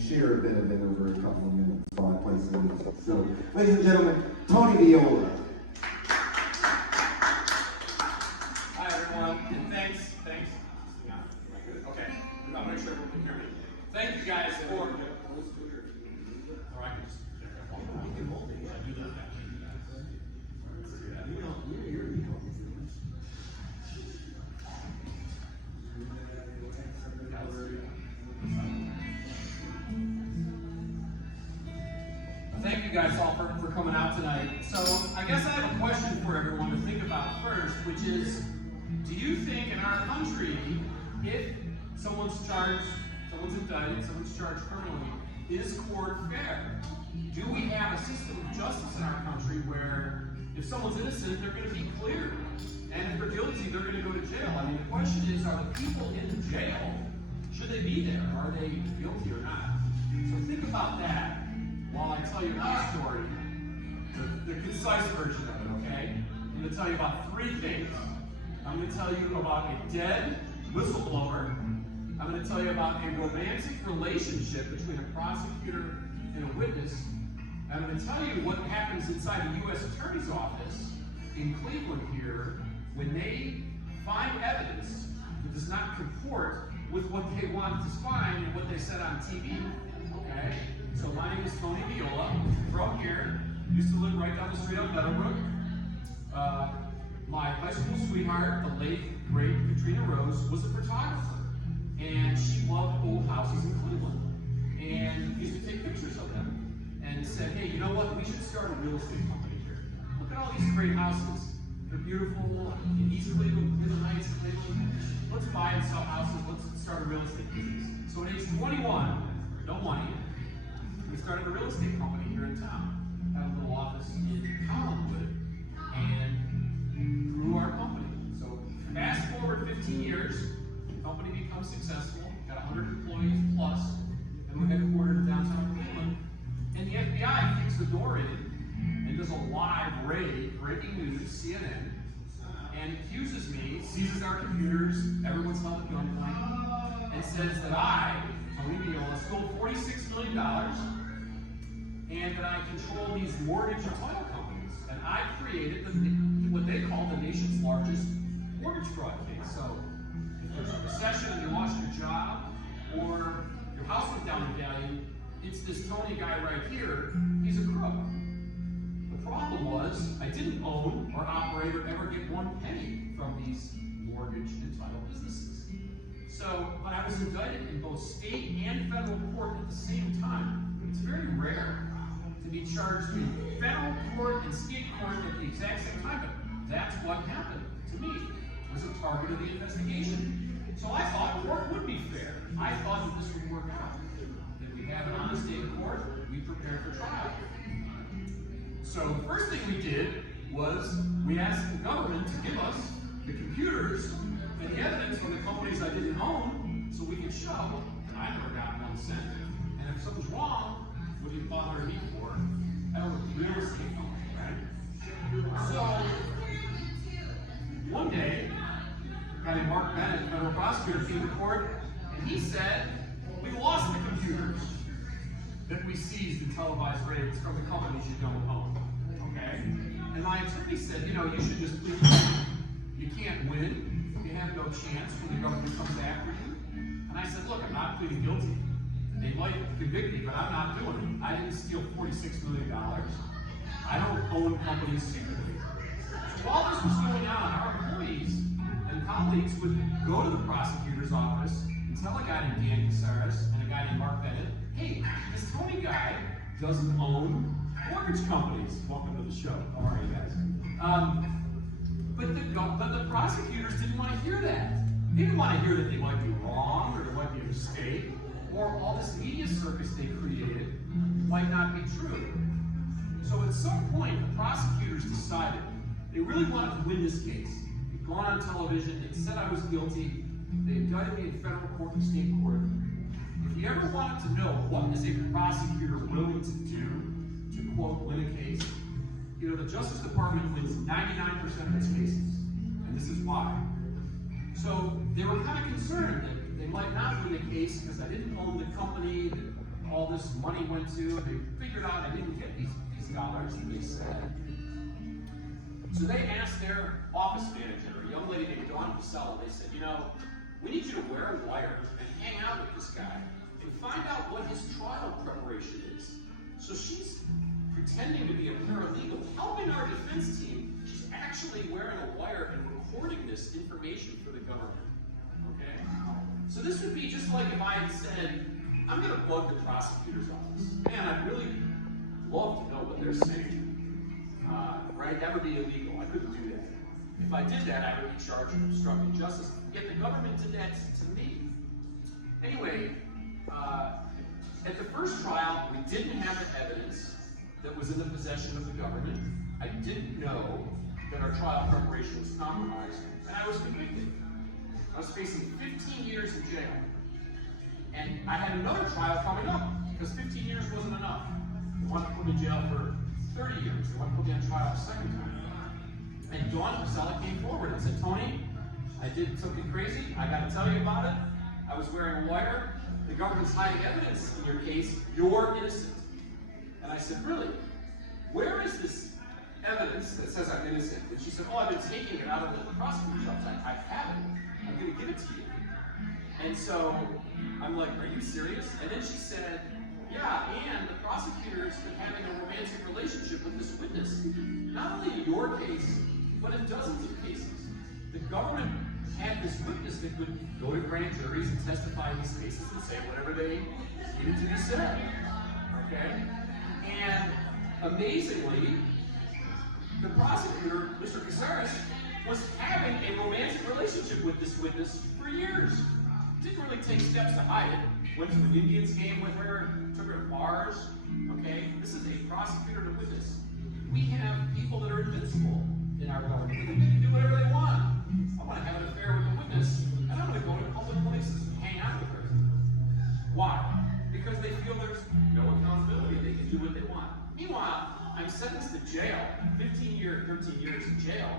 share a bit of it over a couple of minutes while I play some music. So, ladies and gentlemen, Tony Viola. Hi everyone, and thanks. Yeah, okay, I'll make sure everyone can hear me. Thank you guys for. Or I can just. Thank you guys all for coming out tonight. So I guess I have a question for everyone to think about first, which is, do you think in our country, if someone's indicted, someone's charged criminally, is court fair? Do we have a system of justice in our country where if someone's innocent, they're going to be cleared? And if they're guilty, they're going to go to jail. I mean, the question is, are the people in the jail, should they be there? Are they guilty or not? So think about that while I tell you my story, the concise version of it, okay? I'm going to tell you about three things. I'm going to tell you about a dead whistleblower. I'm going to tell you about a romantic relationship between a prosecutor and a witness. I'm going to tell you what happens inside the U.S. Attorney's Office in Cleveland here when they find evidence that does not comport with what they wanted to find and what they said on TV, okay? So my name is Tony Viola, from here, used to live right down the street on Meadowbrook. My high school sweetheart, the late, great Katrina Rose, was a photographer. And she loved old houses in Cleveland. And used to take pictures of them. And said, hey, you know what, we should start a real estate company here. Look at all these great houses. They're beautiful in East Cleveland, Cleveland Heights, Cleveland. Let's buy and sell houses, let's start a real estate business. So at age 21, no money, we started a real estate company here in town. Had a little office in Collinwood and grew our company. So fast forward 15 years, the company becomes successful, got 100 employees plus, and we're headquartered in downtown Cleveland. And the FBI kicks the door in and does a live raid, breaking news, CNN, and accuses me, seizes our computers, everyone's held at gunpoint, and says that I, Tony Viola, stole $46 million and that I control these mortgage and title companies. And I created what they call the nation's largest mortgage fraud case. So if there's a recession and you lost your job, or your house went down in value, it's this Tony guy right here, he's a crook. The problem was, I didn't own or operate or ever get one penny from these mortgage and title businesses. So, but I was indicted in both state and federal court at the same time. It's very rare to be charged in federal court and state court at the exact same time, but that's what happened to me. I was a target of the investigation. So I thought court would be fair. I thought that this would work out. That we have an honest day in court, we prepare for trial. So the first thing we did was we asked the government to give us the computers and the evidence from the companies I didn't own so we could show that I never got 1 cent. And if something's wrong, what do you bother me for? I own a real estate company, right? So one day, a guy named Mark Bennett, a federal prosecutor, came to court, and he said, we lost the computers that we seized in televised raids from the companies you don't own, okay? And my attorney said, you know, you should just plead guilty. You can't win. You have no chance when the government comes after you. And I said, look, I'm not pleading guilty. They might convict me, but I'm not doing it. I didn't steal $46 million. I don't own companies secretly. So while this was going on, our employees and colleagues would go to the prosecutor's office and tell a guy named Dan Casares and a guy named Mark Bennett, hey, this Tony guy doesn't own mortgage companies. Welcome to the show. How are you guys? But the prosecutors didn't want to hear that. They didn't want to hear that they might be wrong or there might be a mistake or all this media circus they created might not be true. So at some point, the prosecutors decided they really wanted to win this case. They'd gone on television, they'd said I was guilty, they indicted me in federal court and state court. If you ever wanted to know what is a prosecutor willing to do to, quote, win a case, you know, the Justice Department wins 99% of its cases. And this is why. So they were kind of concerned that they might not win the case because I didn't own the company that all this money went to. They figured out I didn't get these dollars, and they said. So they asked their office manager, a young lady named Dawn Pasella, they said, you know, we need you to wear a wire and hang out with this guy and find out what his trial preparation is. So she's pretending to be a paralegal, helping our defense team. She's actually wearing a wire and recording this information for the government. Okay? So this would be just like if I had said, I'm going to bug the prosecutor's office. Man, I'd really love to know what they're saying. Right? That would be illegal. I couldn't do that. If I did that, I would be charged with obstructing justice. Yet the government did that to me. Anyway, at the first trial, we didn't have the evidence that was in the possession of the government. I didn't know that our trial preparation was compromised, and I was convicted. I was facing 15 years in jail. And I had another trial coming up, because 15 years wasn't enough. They wanted to put me in jail for 30 years. They wanted to put me on trial a second time. And Dawn Pasella came forward and said, Tony, I did something crazy. I got to tell you about it. I was wearing a wire. The government's hiding evidence in your case. You're innocent. And I said, really? Where is this evidence that says I'm innocent? And she said, oh, I've been taking it out of the prosecutor's office. I have it. I'm going to give it to you. And so I'm like, are you serious? And then she said, yeah, and the prosecutor's been having a romantic relationship with this witness. Not only in your case, but in dozens of cases. The government had this witness that could go to grand juries and testify in these cases and say whatever they needed to be said. Okay? And amazingly, the prosecutor, Mr. Casares, was having a romantic relationship with this witness for years. Didn't really take steps to hide it. Went to an Indians game with her, took her to bars. Okay? This is a prosecutor and a witness. We have people that are invincible in our government. They can do whatever they want. I want to have an affair with a witness, and I'm going to go to public places and hang out with her. Why? Because they feel there's no accountability. They can do what they want. Meanwhile, I'm sentenced to jail, 13 years in jail,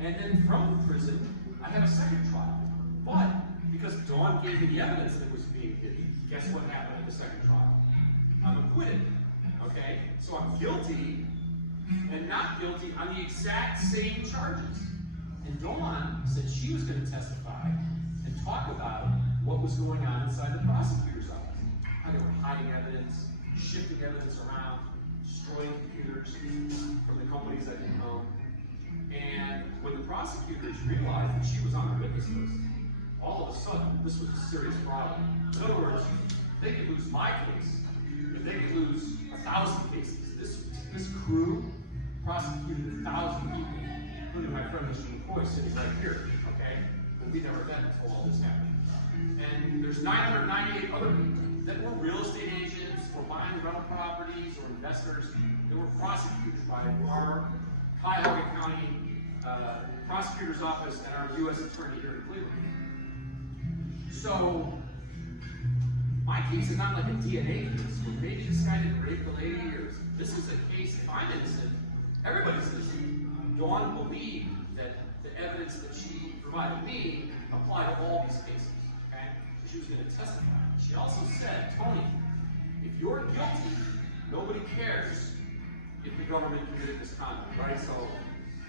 and then from prison, I have a second trial. But because Dawn gave me the evidence that was being hidden, guess what happened in the second trial? I'm acquitted. Okay? So I'm guilty and not guilty on the exact same charges. And Dawn said she was going to testify and talk about what was going on inside the prosecutor's office. How they were hiding evidence, shifting evidence around, destroying computers from the companies that didn't own. And when the prosecutors realized that she was on the witness list, all of a sudden, this was a serious problem. In other words, they could lose my case, but they could lose 1,000 cases. This crew prosecuted 1,000 people, including my friend Mr. McCoy sitting right here, okay? But we never met until all this happened. And there's 998 other people that were real estate agents, or buying rental properties, or investors that were prosecuted by our Cuyahoga County prosecutor's office and our U.S. attorney here in Cleveland. So, my case is not like a DNA case where maybe this guy didn't rape the lady years. This is a case, if I'm innocent, everybody's innocent. Dawn believed that the evidence that she provided me applied to all these cases. Okay? So she was going to testify. She also said, Tony, if you're guilty, nobody cares if the government committed misconduct, right? So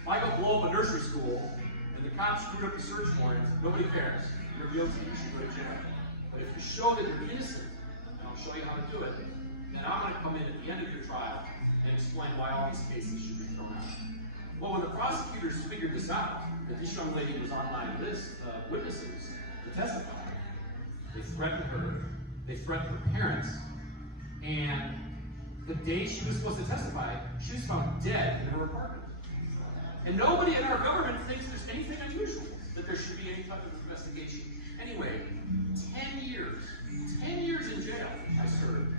if I go blow up a nursery school and the cops screwed up the search warrant, nobody cares. You're guilty, you should go to jail. But if you show that you're innocent, and I'll show you how to do it, then I'm going to come in at the end of your trial and explain why all these cases should be thrown out. Well, when the prosecutors figured this out, that this young lady was on my list of witnesses to testify, they threatened her, they threatened her parents, and the day she was supposed to testify, she was found dead in her apartment. And nobody in our government thinks there's anything unusual, that there should be any type of investigation. Anyway, 10 years in jail I served,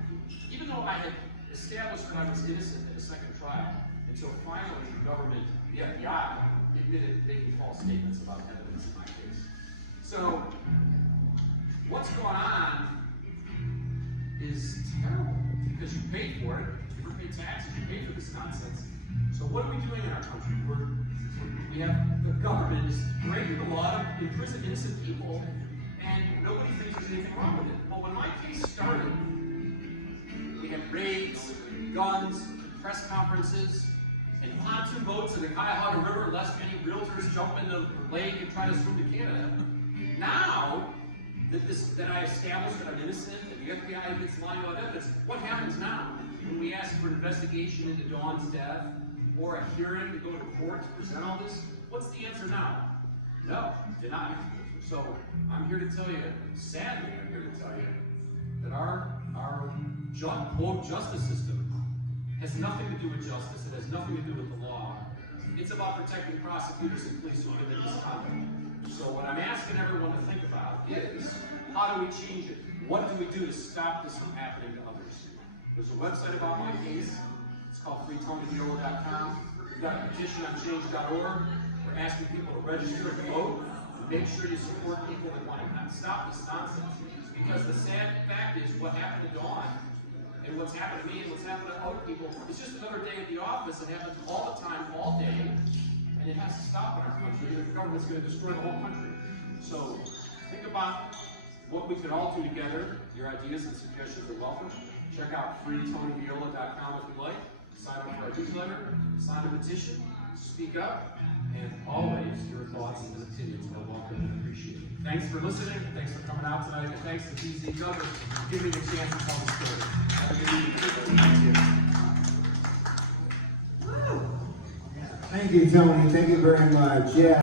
even though I had established that I was innocent in the second trial, until finally the government, the FBI, admitted making false statements about evidence in my case. So, what's going on is terrible, because you paid for it, you pay taxes, you pay for this nonsense. So what are we doing in our country? We have the government is breaking the law to imprison innocent people, and nobody thinks there's anything wrong with it. But when my case started, at raids, guns, press conferences, and pontoon boats in the Cuyahoga River lest any realtors jump into the lake and try to swim to Canada. Now that I established that I'm innocent and the FBI gets lying about evidence, what happens now when we ask for an investigation into Dawn's death or a hearing to go to court to present all this? What's the answer now? No, deny. So I'm here to tell you, sadly, I'm here to tell you that our quote justice system has nothing to do with justice. It has nothing to do with the law. It's about protecting prosecutors and police who commit misconduct. So what I'm asking everyone to think about is, how do we change it? What do we do to stop this from happening to others? There's a website about my case. It's called freetonydiola.com. We've got a petition on change.org. We're asking people to register and vote. Make sure you support people that want to stop this nonsense. Because the sad fact is, what happened to Dawn, and what's happened to me, and what's happened to other people, it's just another day at the office. It happens all the time, all day, and it has to stop in our country. The government's going to destroy the whole country. So think about what we can all do together. Your ideas and suggestions are welcome. Check out freetonydiola.com if you like. Sign up for our newsletter, sign a petition, speak up, and always your thoughts and opinions are welcome and appreciated. Thanks for listening, thanks for coming out tonight, and thanks to BZ Douglas for giving me the chance to tell the story. Have a good evening, everybody. Thank you. Thank you, Tony. Thank you very much. Yeah.